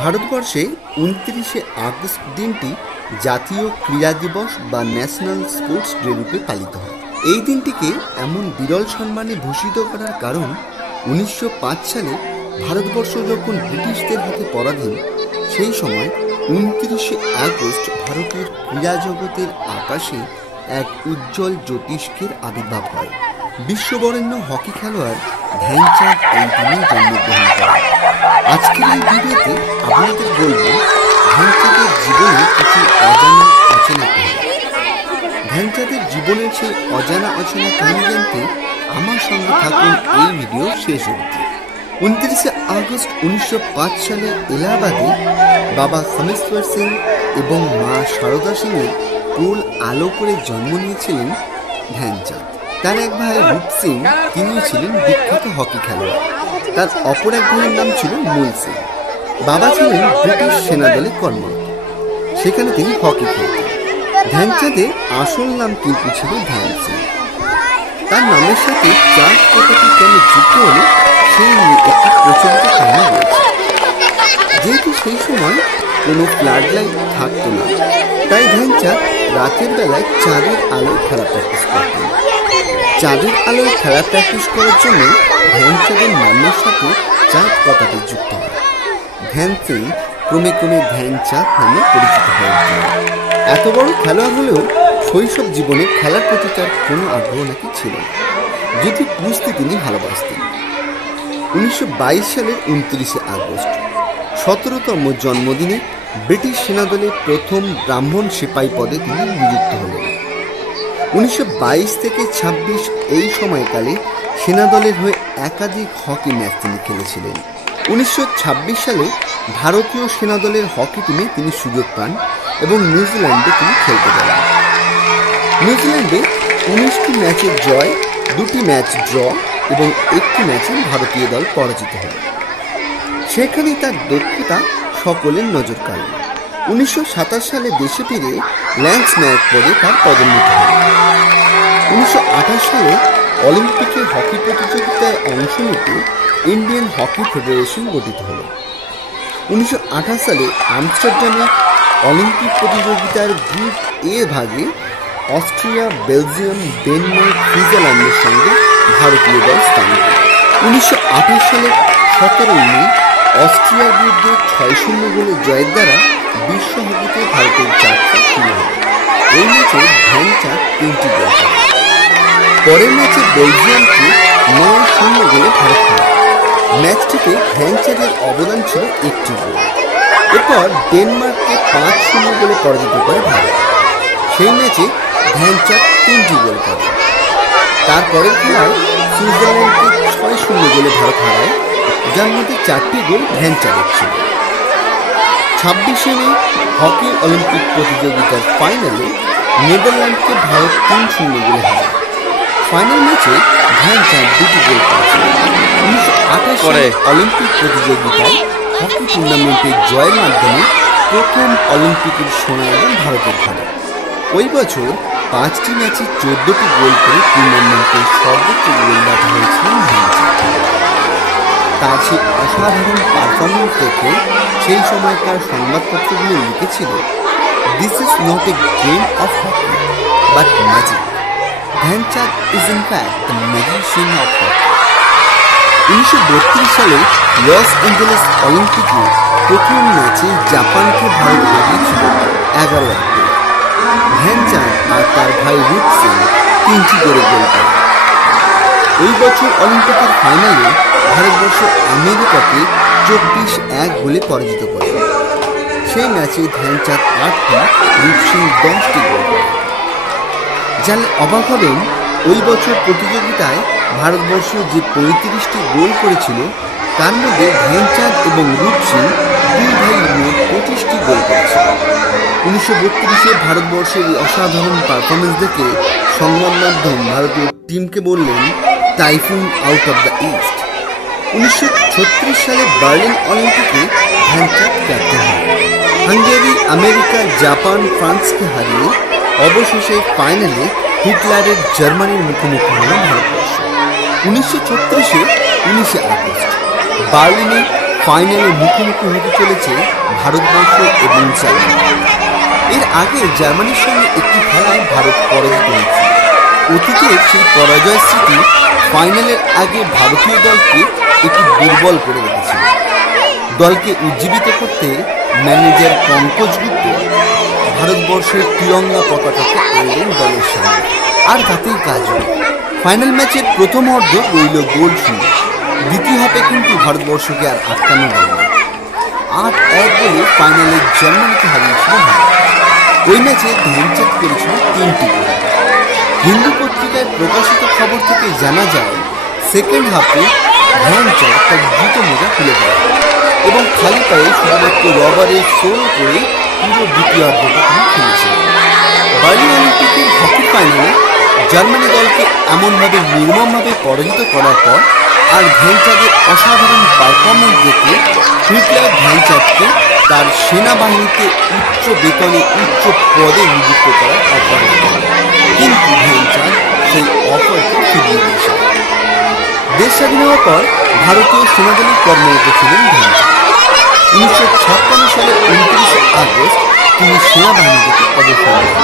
ভারতবর্ষে ২৯শে আগস্ট দিনটি জাতীয় ক্রীড়া দিবস বা ন্যাশনাল স্পোর্টস ডে রূপে পালিত হয়। এই দিনটিকে এমন বিরল সম্মানে ভূষিত করার কারণ ১৯০৫ সালে ভারতবর্ষ যখন ব্রিটিশদের হাতে পরাধীন, সেই সময় ২৯শে আগস্ট ভারতের ক্রীড়া জগতের আকাশে এক উজ্জ্বল জ্যোতিষ্কের আবির্ভাব হয়। বিশ্ববরেণ্য হকি খেলোয়াড় ধ্যানচাঁদ এই দিনে জন্মগ্রহণ করেন। আজকের এই ভিডিওতে আপনাদের বলব ধ্যানচাঁদের জীবনে কিছু অজানা অচেনা কাহিনী। ধ্যানচাঁদের জীবনের সেই অজানা অচেনা কাহিনী জানতে আমার সঙ্গে থাকুন এই ভিডিও শেষ অবধি। ২৯শে আগস্ট ১৯০৫ সালে এলাহাবাদে বাবা খামেশ্বর সিং এবং মা সারদা সিংয়ের কোল আলো করে জন্ম নিয়েছিলেন ধ্যানচাঁদ। তার এক ভাই রূপ সিং, তিনিও ছিলেন বিখ্যাত হকি খেলোয়াড়। তার অপর এক ভাইয়ের নাম ছিল মূল সিং। বাবা ছিলেন ব্রিটিশ সেনাদলে কর্মরত, সেখানে তিনি হকি খেলতেন। ধ্যানচাঁদের আসল নাম কিন্তু ছিল ধ্যান সিং। তার নামের সাথে চাঁদ কথাটি কেন যুক্ত হলো সেই নিয়ে একটি প্রচলিত কাহিনী রয়েছে। যেহেতু সেই সময় কোনো ফ্লাড লাইট থাকতো না, তাই ধ্যানচাঁদ রাতের বেলায় চাঁদের আলোয় খেলা প্র্যাকটিস করতেন। চাঁদের আলোয় খেলা প্র্যাকটিস করার জন্য ধ্যানচাঁদের নামের সাথে চাঁদ কথাটি যুক্ত হয়। ধ্যান সিং ক্রমে ক্রমে ধ্যানচাঁদ নামে পরিচিত হয়ে ওঠেন। এত বড় খেলোয়াড় হলেও শৈশব জীবনে খেলার প্রতি তার কোনো আগ্রহ নাকি ছিল না, যদি কুস্তি তিনি ভালোবাসতেন। ১৯২২ সালের ২৯শে আগস্ট ১৭তম জন্মদিনে ব্রিটিশ সেনাদলে প্রথম ব্রাহ্মণ সিপাহী পদে তিনি নিযুক্ত হলেন। ১৯২২ থেকে ২৬ এই সময়কালে সেনাদলের হয়ে একাধিক হকি ম্যাচ তিনি খেলেছিলেন। ১৯২৬ সালে ভারতীয় সেনাদলের হকি টিমে তিনি সুযোগ পান এবং নিউজিল্যান্ডে তিনি খেলতে গেলেন। নিউজিল্যান্ডে ১৯টি ম্যাচের জয়, ২টি ম্যাচ ড্র এবং একটি ম্যাচে ভারতীয় দল পরাজিত হয়। সেখানে তার দক্ষতা সকলের নজর কাড়ে। ১৯২৭ সালে দেশে ফিরে ল্যান্স নায়ক পদে তার পদোন্নতি হয়। ১৯২৮ সালে অলিম্পিকে হকি প্রতিযোগিতায় অংশ নিতে ইন্ডিয়ান হকি ফেডারেশন গঠিত হল। ১৯২৮ সালে আমস্টারডামে অলিম্পিক প্রতিযোগিতার গ্রুপ এ ভাগে অস্ট্রিয়া, বেলজিয়াম, ডেনমার্ক, সুইজারল্যান্ডের সঙ্গে ভারতীয় দল স্থান পায়। ১৯২৮ সালের ১৭ মে অস্ট্রিয়ার বিরুদ্ধে ৬-০ গোলের জয়ের দ্বারা বিশ্ব হকিতে ভারতের যাত্রা শুরু হয়। এই ম্যাচে ধ্যানচাঁদ ৩টি গোল করেন। পরের ম্যাচে বেলজিয়ামকে ৯-০ গোলে ভারত হারায়। ম্যাচটিতে ধ্যানচাঁদের অবদান ছিল ১টি গোল। এরপর ডেনমার্ককে ৫-০ গোলে পরাজিত করে ভারত। সেই ম্যাচে ধ্যানচাঁদ ৩টি গোল করেন। তারপরের খেলায় সুইজারল্যান্ডকে ৬-০ গোলে ভারত হারায়, যার মধ্যে 4টি গোল ধ্যানচাঁদের ছিল। ২৬শে মে হকি অলিম্পিক প্রতিযোগিতার ফাইনালে নেদারল্যান্ডকে ভারত ৩-০ গোলে হারায়। ফাইনাল ম্যাচে ধ্যানচাঁদ 2টি গোল করেছিলেন। ১৯২৮ সালে অলিম্পিক প্রতিযোগিতায় হকি টুর্নামেন্টে জয়ের মাধ্যমে প্রথম অলিম্পিকের সোনা এবং ভারতের ঘরে। ওই বছর 5টি ম্যাচে 14টি গোল করে টুর্নামেন্টের সর্বোচ্চ গোলদাতা হয়েছিলেন ধ্যানচাঁদ। তার সেই অসাধারণ পারফরমেন্স দেখে সেই সময়কার সংবাদপত্রগুলো লিখেছিল, "this is not a game of hockey but magic. Dhyan Chand is in fact the magician of hockey." ১৯৩২ সালে লস অ্যাঞ্জেলেস অলিম্পিকে প্রথম ম্যাচে জাপানকে ভারত হারিয়েছিল ১১ গোলে। ধ্যানচাঁদ আর তার ভাই রূপ সিং ৩টি করে গোল করেন। ওই বছর অলিম্পিকের ফাইনালে ভারতবর্ষ আমেরিকাকে ২৪-১ গোলে পরাজিত করে। সেই ম্যাচে ধ্যানচাঁদ ৮টি, রূপ সিং 10টি গোল করেন। জানলে অবাক হবেন, ওই বছর প্রতিযোগিতায় ভারতবর্ষ যে ৩৫টি গোল করেছিল, তার মধ্যে ধ্যানচাঁদ এবং রূপ সিং দুই ভাই মোট ২৫টি গোল করেছিল। ১৯৩২-এ ভারতবর্ষের এই অসাধারণ পারফরমেন্স দেখে সংবাদ মাধ্যম ভারতীয় টিমকে বললেন, typhoon out of the east. ১৯৩৬ সালে বার্লিন অলিম্পিকে ধ্যানচাঁদ ক্যাপ্টেন হন। হাঙ্গেরি, আমেরিকা, জাপান, ফ্রান্সকে হারিয়ে অবশেষে ফাইনালে হিটলারের জার্মানির মুখোমুখি হল ভারতবর্ষ। ১৯৩৬-এ ১৯শে আগস্ট বার্লিনে ফাইনালে মুখোমুখি হতে চলেছে ভারতবর্ষ এবং জার্মানি। এর আগে জার্মানির সঙ্গে একটি খেলায় ভারত পরাজিত হয়েছে। অতীতের সেই পরাজয় স্মৃতি ফাইনালের আগে ভারতীয় দলকে একটু দুর্বল করে রেখেছিল। দলকে উজ্জীবিত করতে ম্যানেজার পঙ্কজ গুপ্ত ভারতবর্ষের তিরঙ্গা পতাকাকে আনলেন দলের সামনে, আর তাতেই কাজ হল। ফাইনাল ম্যাচের প্রথম অর্ধ রইল গোল শূন্য। দ্বিতীয় হাফে কিন্তু ভারতবর্ষকে আর আটকানো গেল না। 8-1 গোলে ফাইনালে জার্মানিকে হারিয়েছিল ভারত। ওই ম্যাচে ধ্যানচাঁদ করেছিল 3টি গোল। হিন্দু পত্রিকায় প্রকাশিত খবর থেকে জানা যায়, সেকেন্ড হাফে ধ্যানচাঁদ তার জুতো মোজা খুলে দেয় এবং খালি পায়ে শুধুমাত্র রবারের সোল করে পুরো দ্বিতীয়ার্ধটা তিনি খেলেছিলেন। বার্লিন অলিম্পিকের হকি ফাইনালে জার্মানি দলকে এমনভাবে নির্মমভাবে পরাজিত করার পর আর ধ্যানচাঁদের অসাধারণ পারফরমেন্স দেখে হিটলার ধ্যানচাঁদকে তার সেনাবাহিনীতে উচ্চ বেতনে উচ্চ পদে নিযুক্ত করার অফার দেন, কিন্তু ধ্যানচাঁদ সেই অফারকে ফিরিয়ে দিয়েছিল। দেশ স্বাধীন হওয়ার পর ভারতীয় সেনাদলে কর্মরত ছিলেন ধ্যানচাঁদ। 1956 সালের 29 আগস্ট তিনি সেনাবাহিনী থেকে অবসর নেন।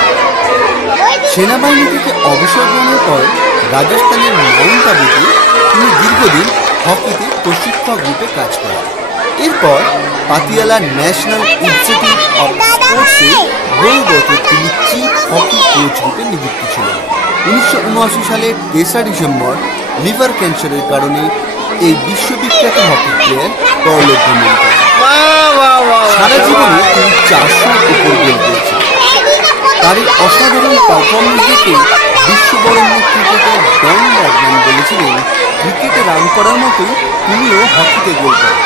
সেনাবাহিনী থেকে অবসর গ্রহণের পর রাজস্থানের মাউন্ট আবুতে তিনি দীর্ঘদিন হকিতে প্রশিক্ষক রূপে কাজ করেন। এরপর পাতিয়ালা ন্যাশনাল ইনস্টিটিউট অফ স্পোর্টসে বহু বছর তিনি চিফ হকি কোচ রূপে নিযুক্ত ছিলেন। 1979 সালের 3 ডিসেম্বর লিভার ক্যান্সারের কারণে এই বিশ্ববিখ্যাত হকি প্লেয়ার পরলোকগমন করেন। সারা জীবনে তিনি 400-র উপর গোল করেছেন। তার এই অসাধারণ পারফরমেন্স দেখে বিশ্ববরেণ্য ক্রিকেটার ডন ব্র্যাডম্যান বলেছিলেন, ক্রিকেটে রান করার মতোই তুমিও হকিতে গোল করো।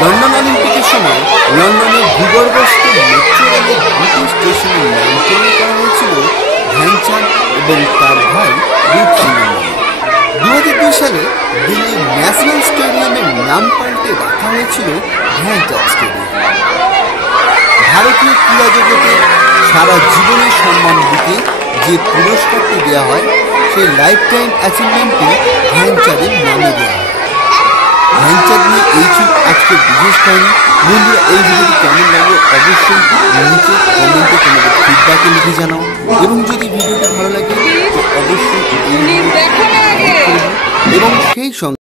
লন্ডন অলিম্পিকের সময় লন্ডনের ভূগর্ভস্থ মেট্রো রেলের দুটি স্টেশনের নামকরণ করা হয়েছিল ধ্যানচাঁদ এবং তার ভাই রূপ সিংয়ের নামে। 2002 সালে দিল্লির ন্যাশনাল স্টেডিয়ামের নাম পাল্টে রাখা হয়েছিল ধ্যানচাঁদ স্টেডিয়াম। ভারতীয় ক্রীড়া জগতে সারা জীবনের সম্মান দিতে যে পুরস্কারটি দেওয়া হয়, সেই লাইফ টাইম অ্যাচিভমেন্টটি ধ্যানচাঁদের নামে দেওয়া হয়। ধ্যানচাঁদ নিয়ে এই ছিল আজকের বিশেষ কাহিনী। বন্ধুরা, এই ভিডিওটি কেমন লাগলো অবশ্যই নিচে কমেন্টে তোমাদের ফিডব্যাকে লিখে জানাও, এবং যদি ভিডিওটি ভালো লাগে তো অবশ্যই এই ভিডিওটি লাইক করবে এবং সেই সঙ্গে